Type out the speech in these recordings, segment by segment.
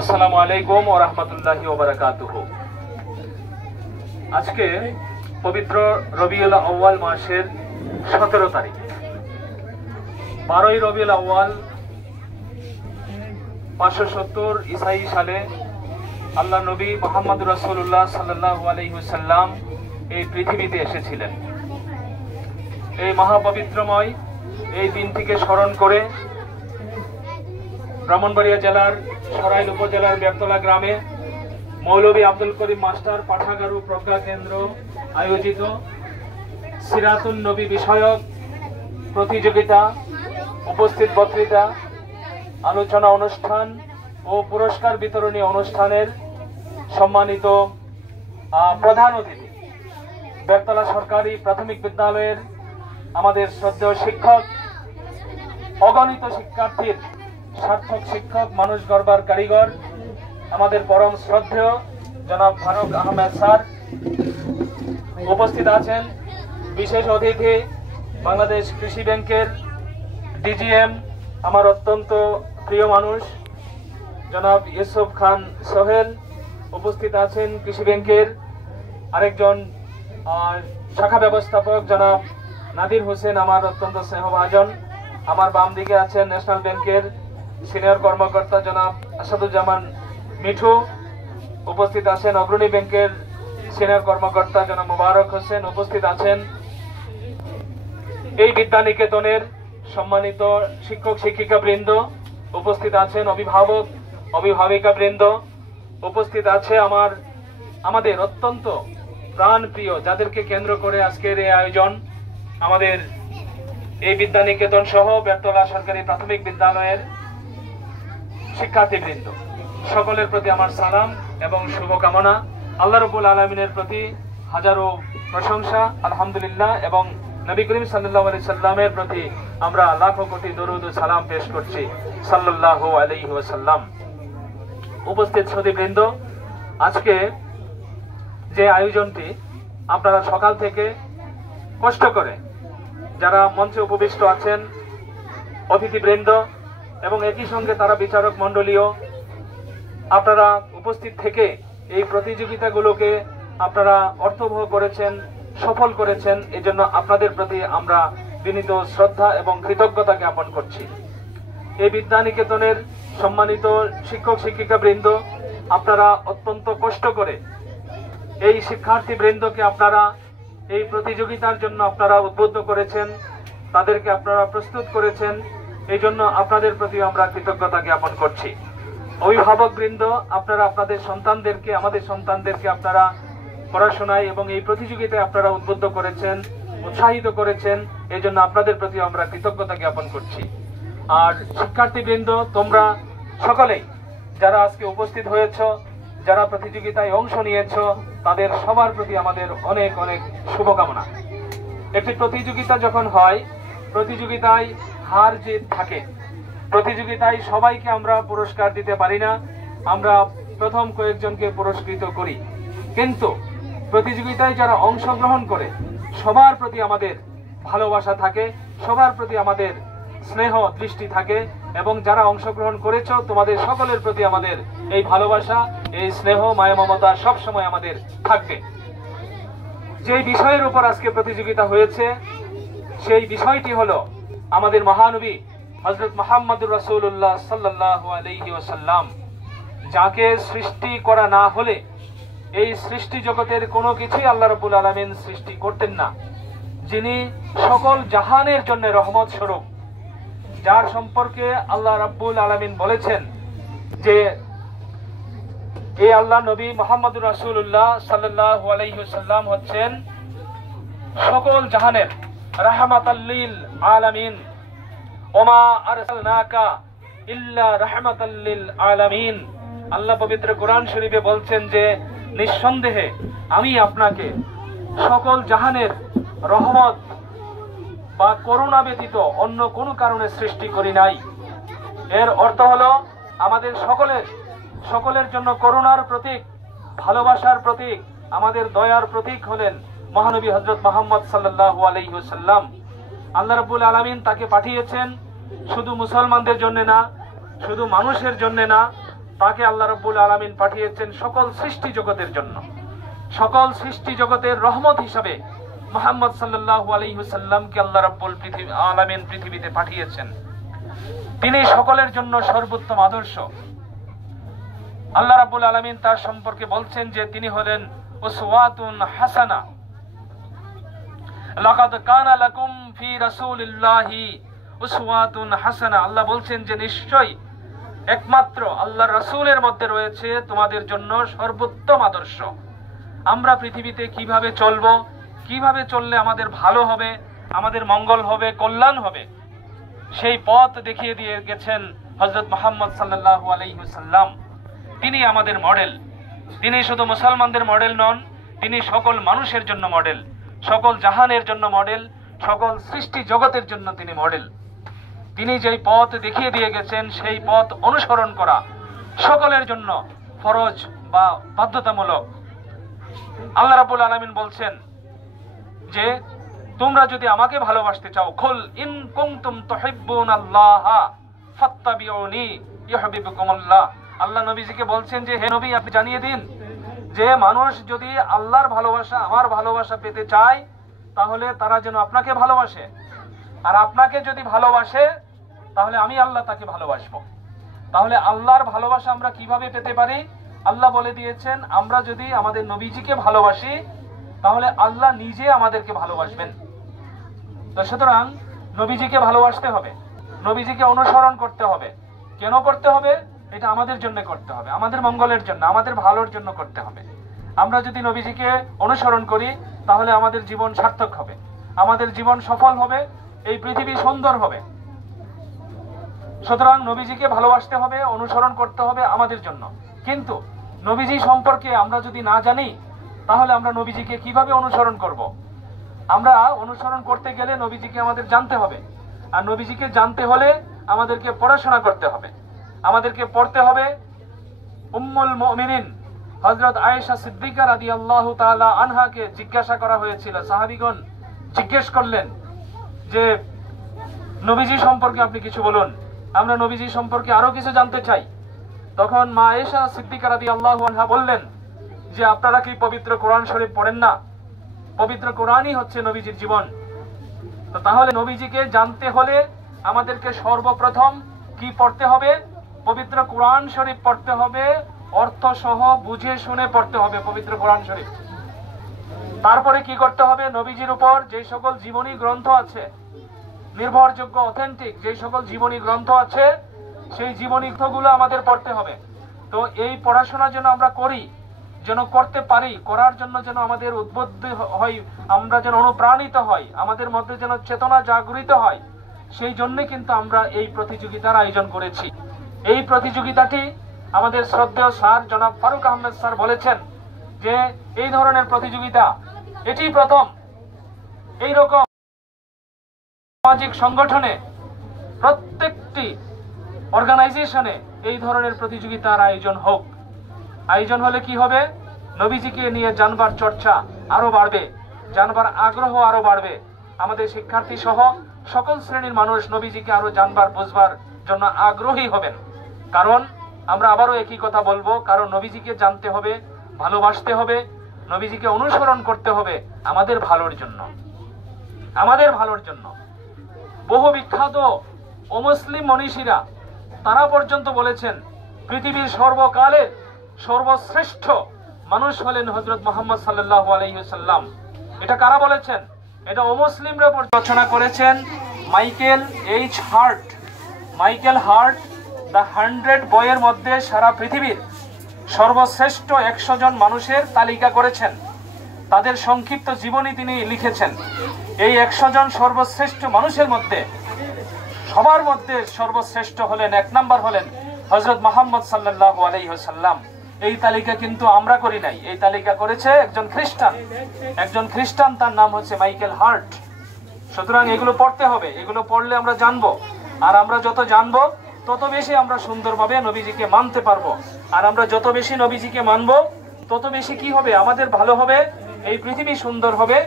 আসসালামু আলাইকুম ওয়া রাহমাতুল্লাহি ওয়া বারাকাতুহু। আজকে পবিত্র রবিউল আউয়াল মাসের 17 তারিখ, 12ই রবিউল আউয়াল 570 ঈসাই সালে আল্লাহ নবী মুহাম্মদ রাসূলুল্লাহ সাল্লাল্লাহু আলাইহি ওয়াসাল্লাম এই পৃথিবীতে এসেছিলেন। এই মহাপবিত্রময় এই দিনটিকে স্মরণ করে ব্রাহ্মণবাড়িয়া জেলার সরাইল উপজেলার বেরতলা গ্রামে মৌলভী আব্দুল করিম মাস্টার পাঠাগার ও প্রজ্ঞা কেন্দ্র আয়োজিত সিরাতুন নবী বিষয়ক প্রতিযোগিতা, উপস্থিত বক্তৃতা, আলোচনা অনুষ্ঠান ও পুরস্কার বিতরণী অনুষ্ঠানের সম্মানিত প্রধান অতিথি বেরতলা সরকারি প্রাথমিক বিদ্যালয়ের আমাদের শ্রদ্ধেয় শিক্ষক, অগণিত শিক্ষার্থীর সার্থক শিক্ষক, মানুষ গড়বার কারিগর, আমাদের পরম শ্রদ্ধেয় জনাব ফারুক আহমেদ স্যার। উপস্থিত আছেন বিশেষ অতিথি বাংলাদেশ কৃষি ব্যাংকের ডিজিএম, আমার অত্যন্ত প্রিয় মানুষ জনাব ইউসুফ খান সোহেল। উপস্থিত আছেন কৃষি ব্যাংকের আরেকজন শাখা ব্যবস্থাপক জনাব নাদির হোসেন, আমার অত্যন্ত স্নেহভাজন। আমার বাম দিকে আছেন ন্যাশনাল ব্যাংকের সিনিয়র কর্মকর্তা জনাব আসাদুজ্জামান মিঠু। উপস্থিত আছেন অগ্রণী ব্যাংকের সিনিয়র কর্মকর্তা জনাব মোবারক হোসেন। উপস্থিত আছেন এই বিদ্যানিকেতনের সম্মানিত শিক্ষক শিক্ষিকা বৃন্দ। উপস্থিত আছেন অভিভাবক অভিভাবিকা বৃন্দ। উপস্থিত আছে আমাদের অত্যন্ত প্রাণ প্রিয়, যাদেরকে কেন্দ্র করে আজকের এই আয়োজন, আমাদের এই বিদ্যানিকেতন সহ বেরতলা সরকারি প্রাথমিক বিদ্যালয়ের শিক্ষার্থীবৃন্দ, সকলের প্রতি আমার সালাম এবং শুভকামনা। আল্লাহ রাব্বুল আলামিনের প্রতি হাজারো প্রশংসা, আলহামদুলিল্লাহ, এবং নবী করিম সাল্লাল্লাহু আলাইহি সাল্লামের প্রতি আমরা লাখো কোটি দরুদ ও সালাম পেশ করছি সাল্লাল্লাহু আলাইহি ওয়াসাল্লাম। উপস্থিত সুধীবৃন্দ, আজকে যে আয়োজনটি আপনারা সকাল থেকে কষ্ট করে যারা মঞ্চে উপবিষ্ট আছেন, অতিথিবৃন্দ এবং একই সঙ্গে তারা বিচারক মণ্ডলীয়, আপনারা উপস্থিত থেকে এই প্রতিযোগিতাগুলোকে আপনারা অর্থবহ করেছেন, সফল করেছেন, এজন্য আপনাদের প্রতি আমরা বিনীত শ্রদ্ধা এবং কৃতজ্ঞতা জ্ঞাপন করছি। এই বিদ্যানিকেতনের সম্মানিত শিক্ষক শিক্ষিকা বৃন্দ, আপনারা অত্যন্ত কষ্ট করে এই শিক্ষার্থী বৃন্দকে আপনারা এই প্রতিযোগিতার জন্য আপনারা উদ্বুদ্ধ করেছেন, তাদেরকে আপনারা প্রস্তুত করেছেন, এই জন্য আপনাদের প্রতি আমরা কৃতজ্ঞতা জ্ঞাপন করছি। অভিভাবক বৃন্দ, আপনারা আপনাদের সন্তানদেরকে, আমাদের সন্তানদেরকে আপনারা পড়াশোনায় এবং এই প্রতিযোগিতায় আপনারা উদ্বুদ্ধ করেছেন, উৎসাহিত করেছেন, এই জন্য আপনাদের প্রতি আমরা কৃতজ্ঞতা জ্ঞাপন করছি। আর শিক্ষার্থীবৃন্দ, তোমরা সকলেই যারা আজকে উপস্থিত হয়েছ, যারা প্রতিযোগিতায় অংশ নিয়েছ, তাদের সবার প্রতি আমাদের অনেক অনেক শুভকামনা। একটি প্রতিযোগিতা যখন হয়, প্রতিযোগিতায় হার জিত থাকে। প্রতিযোগিতায় সবাইকে আমরা পুরস্কার দিতে পারি না, আমরা প্রথম কয়েকজনকে পুরস্কৃত করি, কিন্তু প্রতিযোগিতায় যারা অংশগ্রহণ করে সবার প্রতি আমাদের ভালোবাসা থাকে, সবার প্রতি আমাদের স্নেহ দৃষ্টি থাকে, এবং যারা অংশগ্রহণ করেছো তোমাদের সকলের প্রতি আমাদের এই ভালোবাসা, এই স্নেহ, মায়া মমতা সবসময় আমাদের থাকবে। যে বিষয়ের উপর আজকে প্রতিযোগিতা হয়েছে সেই বিষয়টি হলো আমাদের মহানবী হযরত মুহাম্মদুর রাসূলুল্লাহ সাল্লাল্লাহু আলাইহি ওয়াসাল্লাম, যাকে সৃষ্টি করা না হলে এই সৃষ্টি জগতের কোনো কিছুই আল্লাহ রাব্বুল আলামিন সৃষ্টি করতেন না, যিনি সকল জাহানের জন্য রহমত স্বরূপ, যার সম্পর্কে আল্লাহ রাব্বুল আলামিন বলেছেন যে এই আল্লাহ নবী মুহাম্মদুর রাসূলুল্লাহ সাল্লাল্লাহু আলাইহি ওয়াসাল্লাম হচ্ছেন সকল জাহানের রাহমাতাল লিল আলামিন, ওমা আরসালনাকা ইল্লা রাহমাতাল লিল আলামিন। আল্লাহ পবিত্র কোরআন শরীফে বলছেন যে নিঃসন্দেহে আমি আপনাকে সকল জাহানের রহমত বা করুণা ব্যতীত অন্য কোনো কারণে সৃষ্টি করি নাই। এর অর্থ হলো আমাদের সকলের জন্য করুণার প্রতীক, ভালোবাসার প্রতীক, আমাদের দয়ার প্রতীক হলেন মহানবী হযরত মুহাম্মদ সাল্লাল্লাহু আলাইহি ওয়াসাল্লাম। আল্লাহ রাব্বুল আলামিন তাকে পাঠিয়েছেন শুধু মুসলমানদের জন্য না, শুধু মানুষের জন্য না, তাকে আল্লাহ রাব্বুল আলামিন পাঠিয়েছেন সকল সৃষ্টি জগতের জন্য। সকল সৃষ্টি জগতের রহমত হিসাবে মুহাম্মদ সাল্লাল্লাহু আলাইহি ওয়াসাল্লামকে আল্লাহ রাব্বুল আলামিন পৃথিবীতে পাঠিয়েছেন। তিনি সকলের জন্য সর্বোত্তম আদর্শ। আল্লাহ রাব্বুল আলামিন তার সম্পর্কে বলছেন যে তিনি হলেন উসওয়াতুন হাসানা। লাকাদ কানা লাকুম ফি রাসূলিল্লাহি উসওয়াতুন হাসানা। আল্লাহ বলছেন যে নিশ্চয়ই একমাত্র আল্লাহর রাসূলের মধ্যে রয়েছে তোমাদের জন্য সর্বোত্তম আদর্শ। আমরা পৃথিবীতে কিভাবে চলবো, কিভাবে চললে আমাদের ভালো হবে, আমাদের মঙ্গল হবে, কল্যাণ হবে, সেই পথ দেখিয়ে দিয়ে গেছেন হযরত মুহাম্মদ সাল্লাল্লাহু আলাইহি ওয়াসাল্লাম। তিনি আমাদের মডেল। তিনি শুধু মুসলমানদের মডেল নন, তিনি সকল মানুষের জন্য মডেল, সকল জাহানের জন্য মডেল, সকল সৃষ্টি জগতের জন্য তিনি মডেল। তিনি যেই পথ দেখিয়ে দিয়ে গেছেন সেই পথ অনুসরণ করা সকলের জন্য ফরজ বা বাধ্যতামূলক। আল্লাহ রাব্বুল আলামিন বলছেন যে তোমরা যদি আমাকে ভালোবাসতে চাও, কুল ইন কুনতুম তুহিব্বুনাল্লাহা ফাত্তাবিউনি ইউহিব্বুকুমুল্লাহ। আল্লাহ নবীজিকে বলছেন যে হে নবী, আপনি জানিয়ে দিন যে মানুষ যদি আল্লাহর ভালোবাসা, আমার ভালোবাসা পেতে চায়, তাহলে তারা যেন আপনাকে ভালোবাসে। আর আপনাকে যদি ভালোবাসে তাহলে আমি আল্লাহ তাকে ভালোবাসবো। তাহলে আল্লাহর ভালোবাসা আমরা কিভাবে পেতে পারি? আল্লাহ বলে দিয়েছেন আমরা যদি আমাদের নবীজিকে ভালোবাসি তাহলে আল্লাহ নিজে আমাদেরকে ভালোবাসবেন। তো সুতরাং নবীজিকে ভালোবাসতে হবে, নবীজিকে অনুসরণ করতে হবে। কেন করতে হবে? এটা আমাদের জন্য করতে হবে, আমাদের মঙ্গলের জন্য, আমাদের ভালোর জন্য করতে হবে। আমরা যদি নবীজিকে অনুসরণ করি তাহলে আমাদের জীবন সার্থক হবে, আমাদের জীবন সফল হবে, এই পৃথিবী সুন্দর হবে। সুতরাং নবীজিকে ভালোবাসতে হবে, অনুসরণ করতে হবে আমাদের জন্য। কিন্তু নবীজি সম্পর্কে আমরা যদি না জানি তাহলে আমরা নবীজিকে কিভাবে অনুসরণ করব? আমরা অনুসরণ করতে গেলে নবীজিকে আমাদের জানতে হবে। আর নবীজিকে জানতে হলে আমাদেরকে পড়াশোনা করতে হবে, আমাদেরকে পড়তে হবে। উম্মুল মুমিনিন হযরত আয়েশা সিদ্দিকা রাদিয়াল্লাহু তাআলা আনহাকে জিজ্ঞাসা করা হয়েছিল। সাহাবীগণ জিজ্ঞেস করলেন যে নবীজি সম্পর্কে আপনি কিছু বলুন, আমরা নবীজি সম্পর্কে আরো কিছু জানতে চাই। তখন মা আয়েশা সিদ্দিকা রাদিয়াল্লাহু আনহা বললেন যে আপনারা কি পবিত্র কোরআন শরীফ পড়েন না? পবিত্র কোরআনই হচ্ছে নবীজির জীবন। তো তাহলে নবীজিকে জানতে হলে আমাদেরকে সর্বপ্রথম কি পড়তে হবে? পবিত্র কোরআন শরীফ পড়তে হবে, অর্থ সহ বুঝে শুনে পড়তে হবে পবিত্র কোরআন শরীফ। তারপরে কি করতে হবে? নবীজির উপর যে সকল জীবনী গ্রন্থ আছে, নির্ভরযোগ্য অথেন্টিক যে সকল জীবনী গ্রন্থ আছে, সেই জীবনী গ্রন্থগুলো আমাদের পড়তে হবে। তো এই পড়াশোনা যেন আমরা করি, যেন করতে পারি, করার জন্য যেন আমাদের উদ্বুদ্ধ হয়, আমরা যেন অনুপ্রাণিত হই, আমাদের মধ্যে যেন চেতনা জাগরিত হয়, সেই জন্য কিন্তু আমরা এই প্রতিযোগিতার আয়োজন করেছি। এই প্রতিযোগিতাটি আমাদের শ্রদ্ধেয় স্যার জনাব ফারুক আহমেদ স্যার বলেছেন যে এই ধরনের প্রতিযোগিতা এটি প্রথম। এইরকম সামাজিক সংগঠনে, প্রত্যেকটি অর্গানাইজেশনে এই ধরনের প্রতিযোগিতার আয়োজন হোক। আয়োজন হলে কি হবে? নবীজিকে নিয়ে জানবার চর্চা আরো বাড়বে, জানবার আগ্রহ আরো বাড়বে। আমাদের শিক্ষার্থী সহ সকল শ্রেণীর মানুষ নবীজিকে আরো জানবার, বুঝবার জন্য আগ্রহী হবেন। কারণ আমরা আবারও একই কথা বলবো, কারণ নবীজিকে জানতে হবে, ভালোবাসতে হবে, নবীজিকে অনুসরণ করতে হবে আমাদের ভালোর জন্য, আমাদের ভালোর জন্য। বহু বিখ্যাত অমুসলিম মনীষীরা তারা পর্যন্ত বলেছেন পৃথিবীর সর্বকালের সর্বশ্রেষ্ঠ মানুষ হলেন হযরত মুহাম্মদ সাল্লাল্লাহু আলাইহি ওয়াসাল্লাম। এটা কারা বলেছেন? এটা অমুসলিমরা রচনা করেছেন Michael H heart. Michael heart the 100 বইয়ের মধ্যে সারা পৃথিবীর সর্বশ্রেষ্ঠ 100 জন মানুষের তালিকা করেছেন, তাদের সংক্ষিপ্ত জীবনী তিনি লিখেছেন। এই 100 জন সর্বশ্রেষ্ঠ মানুষের মধ্যে সবার মধ্যে সর্বশ্রেষ্ঠ হলেন, 1 নাম্বার হলেন হযরত মুহাম্মদ সাল্লাল্লাহু আলাইহি ওয়াসাল্লাম। এই তালিকা কিন্তু আমরা করি নাই, এই তালিকা করেছে একজন খ্রিস্টান। একজন খ্রিস্টান, তার নাম হচ্ছে মাইকেল হার্ট। সুতরাং এগুলো পড়তে হবে, এগুলো পড়লে আমরা জানবো। আর আমরা যত জানবো তত বেশি আমরা সুন্দরভাবে নবীজিকে মানতে পারবো। আর আমরা যত বেশি নবীজিকে মানবো তত বেশি কি হবে? আমাদের ভালো হবে, এই পৃথিবী সুন্দর হবে।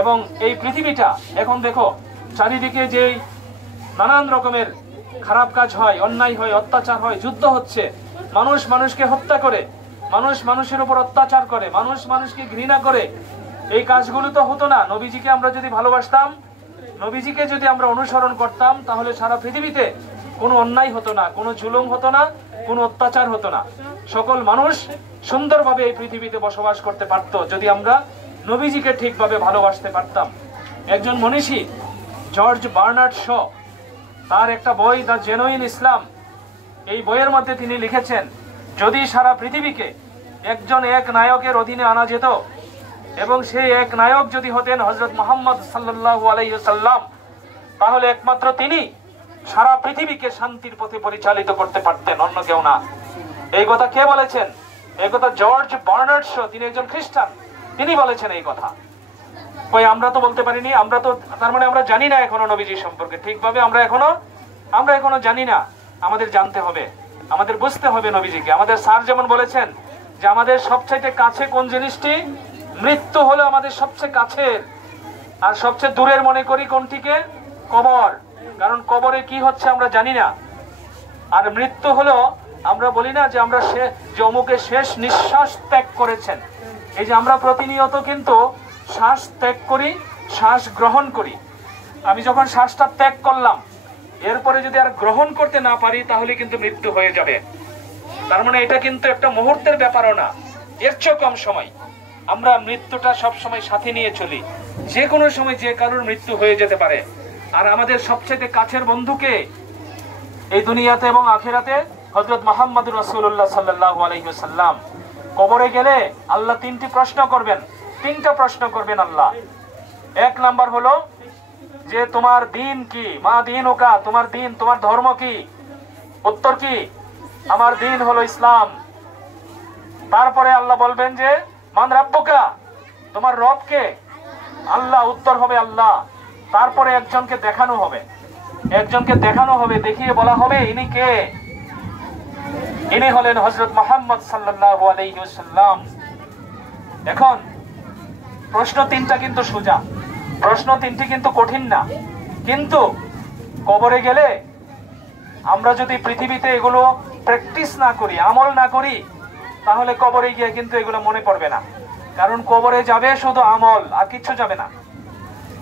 এবং এই পৃথিবীটা এখন দেখো চারিদিকে যে নানান রকমের খারাপ কাজ হয়, অন্যায় হয়, অত্যাচার হয়, যুদ্ধ হচ্ছে, মানুষ মানুষকে হত্যা করে, মানুষ মানুষের উপর অত্যাচার করে, মানুষ মানুষকে ঘৃণা করে, এই কাজগুলো তো হতো না। নবীজিকে আমরা যদি ভালোবাসতাম, নবীজিকে যদি আমরা অনুসরণ করতাম, তাহলে সারা পৃথিবীতে কোনো অন্যায় হতো না, কোনো জুলুম হতো না, কোনো অত্যাচার হতো না। সকল মানুষ সুন্দরভাবে এই পৃথিবীতে বসবাস করতে পারতো যদি আমরা নবীজিকে ঠিকভাবে ভালোবাসতে পারতাম। একজন মনীষী জর্জ বার্নার্ড শ, তার একটা বই দ্য জেনুইন ইসলাম, এই বইয়ের মধ্যে তিনি লিখেছেন, যদি সারা পৃথিবীকে একজন এক নায়কের অধীনে আনা যেত এবং সেই এক নায়ক যদি হতেন হযরত মুহাম্মদ সাল্লাল্লাহু আলাইহি ওয়াসাল্লাম, তাহলে একমাত্র তিনি সারা পৃথিবীকে শান্তির পথে পরিচালিত করতে পারতেন, অন্য কেউ না। এই কথা কে বলেছেন? এই কথা জর্জ বার্নার্ড শ, তিনি একজন খ্রিস্টান, তিনি বলেছেন এই কথা। কই আমরা তো বলতে পারিনি, আমরা তো, তার মানে আমরা জানি না এখনো নবীজি সম্পর্কে ঠিকভাবে, আমরা এখনো জানি না। আমাদের জানতে হবে, আমাদের বুঝতে হবে নবীজিকে। আমাদের স্যার যেমন বলেছেন যে আমাদের সবচাইতে কাছে কোন জিনিসটি? মৃত্যু হলো আমাদের সবচেয়ে কাছের, আর সবচেয়ে দূরের মনে করি কোনটিকে? কবর। কারণ কবরে কি হচ্ছে আমরা জানি না। আর মৃত্যু হলো, আমরা বলি না যে আমরা যে অমুকে শেষ নিঃশ্বাস ত্যাগ করেছেন। এই যে আমরা প্রতিনিয়ত কিন্তু শ্বাস ত্যাগ করি, শ্বাস গ্রহণ করি। আমি যখন শ্বাসটা ত্যাগ করলাম, এরপরে যদি আর গ্রহণ করতে না পারি, তাহলে কিন্তু মৃত্যু হয়ে যাবে। তার মানে এটা কিন্তু একটা মুহূর্তের ব্যাপারও না, এর চেয়ে কম সময়। আমরা মৃত্যুটা সব সময় সাথে নিয়ে চলি, যে কোনো সময় যে কারোর মৃত্যু হয়ে যেতে পারে। আর আমাদের সবচেয়ে কাছের বন্ধুকে এই দুনিয়াতে এবং আখিরাতে হযরত মুহাম্মদুর রাসূলুল্লাহ সাল্লাল্লাহু আলাইহি ওয়াসাল্লাম। কবরে গেলে আল্লাহ তিনটা প্রশ্ন করবেন আল্লাহ। এক নাম্বার হলো যে তোমার দিন কি? মা দিন ওকা, তোমার দিন, তোমার ধর্ম কি? উত্তর কি? আমার দিন হলো ইসলাম। তারপরে আল্লাহ বলবেন যে মান রাব্বুকা, তোমার রব কে? আল্লাহ, উত্তর হবে আল্লাহ। তারপরে একজনকে দেখানো হবে, দেখিয়ে বলা হবে ইনি কে? ইনি হলেন হযরত মুহাম্মদ সাল্লাল্লাহু আলাইহি ওয়াসাল্লাম। এখন প্রশ্ন তিনটা কিন্তু সোজা, প্রশ্ন তিনটি কিন্তু কঠিন না। কিন্তু কবরে গেলে আমরা যদি পৃথিবীতে এগুলো প্র্যাকটিস না করি, আমল না করি, তাহলে কবরে গিয়ে কিন্তু এগুলো মনে পড়বে না। কারণ কবরে যাবে শুধু আমল, আর কিচ্ছু যাবে না।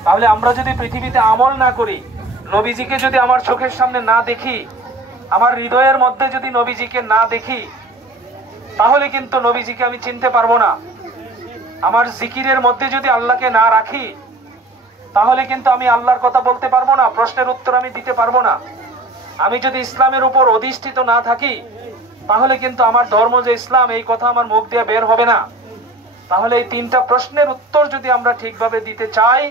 তাহলে আমরা যদি পৃথিবীতে আমল না করি, নবীজিকে যদি আমার চোখের সামনে না দেখি, আমার হৃদয়ের মধ্যে যদি নবীজিকে না দেখি, তাহলে কিন্তু নবীজিকে আমি চিনতে পারবো না। আমার জিকিরের মধ্যে যদি আল্লাহকে না রাখি, তাহলে কিন্তু আমি আল্লাহর কথা বলতে পারবো না, প্রশ্নের উত্তর আমি দিতে পারবো না। আমি যদি ইসলামের উপর অধিষ্ঠিত না থাকি, তাহলে কিন্তু আমার ধর্ম যে ইসলাম, এই কথা আমার মুখ দিয়ে বের হবে না। তাহলে এই তিনটা প্রশ্নের উত্তর যদি আমরা ঠিকভাবে দিতে চাই,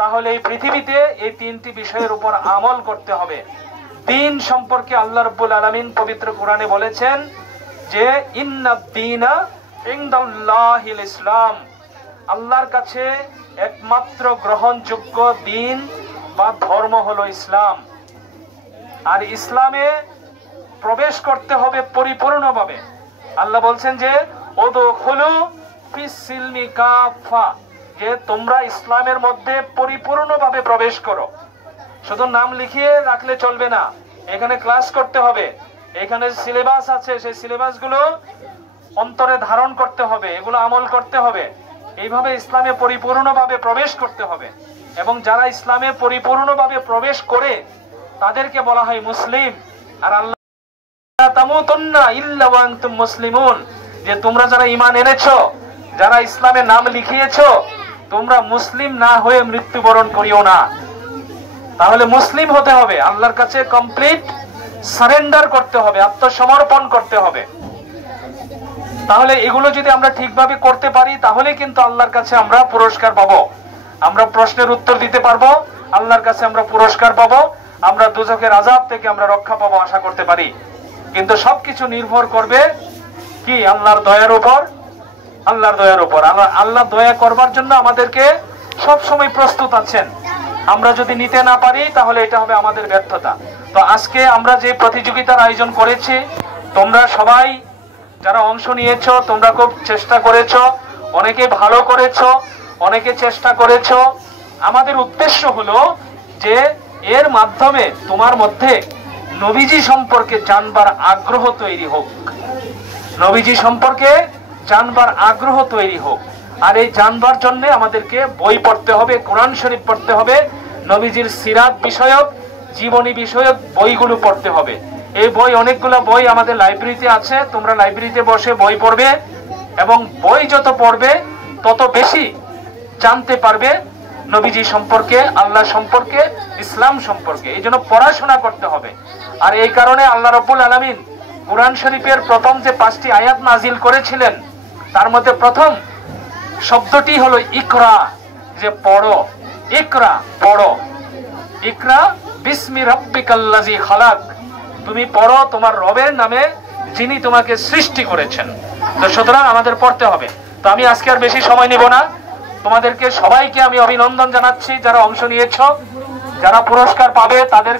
তাহলে এই পৃথিবীতে এই তিনটি বিষয়ের উপর আমল করতে হবে। দিন সম্পর্কে আল্লাহ রাব্বুল আলামিন পবিত্র কোরআনে বলেছেন যে ইন্নাদ-দীনা ইনদাল্লাহিল ইসলাম, আল্লাহর কাছে একমাত্র গ্রহণযোগ্য দিন বা ধর্ম হলো ইসলাম। আর ইসলামে প্রবেশ করতে হবে পরিপূর্ণভাবে। আল্লাহ বলছেন যে উদখুলু ফিস সিলমি কাফা, যে তোমরা ইসলামের মধ্যে পরিপূর্ণভাবে প্রবেশ করো। শুধু নাম লিখিয়ে রাখলে চলবে না, এখানে ক্লাস করতে হবে, এখানে সিলেবাস আছে, সেই সিলেবাসগুলো অন্তরে ধারণ করতে হবে, এগুলো আমল করতে হবে। এইভাবে ইসলামে পরিপূর্ণভাবে প্রবেশ করতে হবে। এবং যারা ইসলামে পরিপূর্ণভাবে প্রবেশ করে তাদেরকে বলা হয় মুসলিম। আর আল্লাহ তামুতুন্না ইল্লা ওয়া আনতুম মুসলিমুন, যে তোমরা যারা ঈমান এনেছো, যারা ইসলামে নাম লিখিয়েছো, তোমরা মুসলিম না হয়ে মৃত্যুবরণ করিও না। তাহলে মুসলিম হতে হবে, আল্লাহর কাছে কমপ্লিট সারেন্ডার করতে হবে, আত্মসমর্পণ করতে হবে। তাহলে এগুলো যদি আমরা ঠিকভাবে করতে পারি, তাহলে কিন্তু আল্লাহর কাছে আমরা পুরস্কার পাবো, আমরা প্রশ্নের উত্তর দিতে পারবো, আল্লাহর কাছে আমরা পুরস্কার পাবো, আমরা দুজকের আযাব থেকে আমরা রক্ষা পাবো আশা করতে পারি। কিন্তু সবকিছু নির্ভর করবে কি? আল্লাহর দয়ার উপর। আল্লাহর দয়ার উপর। আল্লাহ দয়া করবার জন্য আমাদেরকে সব সময় প্রস্তুত আছেন। আমরা যদি নিতে না পারি, তাহলে এটা হবে আমাদের ব্যর্থতা। তো আজকে আমরা যে প্রতিযোগিতার আয়োজন করেছি, তোমরা সবাই যারা অংশ নিয়েছো, তোমরা খুব চেষ্টা করেছো, অনেকে ভালো করেছো, অনেকে চেষ্টা করেছো। আমাদের উদ্দেশ্য হলো যে এর মাধ্যমে তোমার মধ্যে নবীজি সম্পর্কে জানবার আগ্রহ তৈরি হোক, নবীজি সম্পর্কে জানবার আগ্রহ তৈরি হোক। আর এই জানবার জন্য আমাদেরকে বই পড়তে হবে, কোরআন শরীফ পড়তে হবে, নবীজির সিরাত বিষয়ক, জীবনী বিষয়ক বইগুলো পড়তে হবে। এই বই, অনেকগুলো বই আমাদের লাইব্রেরিতে আছে, তোমরা লাইব্রেরিতে বসে বই পড়বে এবং বই যত পড়বে তত বেশি জানতে পারবে নবীজি সম্পর্কে, আল্লাহ সম্পর্কে, ইসলাম সম্পর্কে। এই জন্য পড়াশোনা করতে হবে। আর এই কারণে আল্লাহ রাব্বুল আলামিন কুরআন শরীফের প্রথম যে 5টি আয়াত নাজিল করেছিলেন তার মধ্যে প্রথম শব্দটি হলো ইকরা, যে পড়ো, ইকরা পড়ো, ইকরা বিসমি রাব্বিকাল্লাযী খালাক, তুমি পড়ো তোমার রবের নামে যিনি তোমাকে সৃষ্টি করেছেন। তো সুতরাং আমাদের পড়তে হবে। তো আমি আজকে আর বেশি সময় নেব না, তোমাদেরকে সবাইকে আমি অভিনন্দন জানাচ্ছি যারা অংশ নিয়েছো, যারা পুরস্কার পাবে তাদের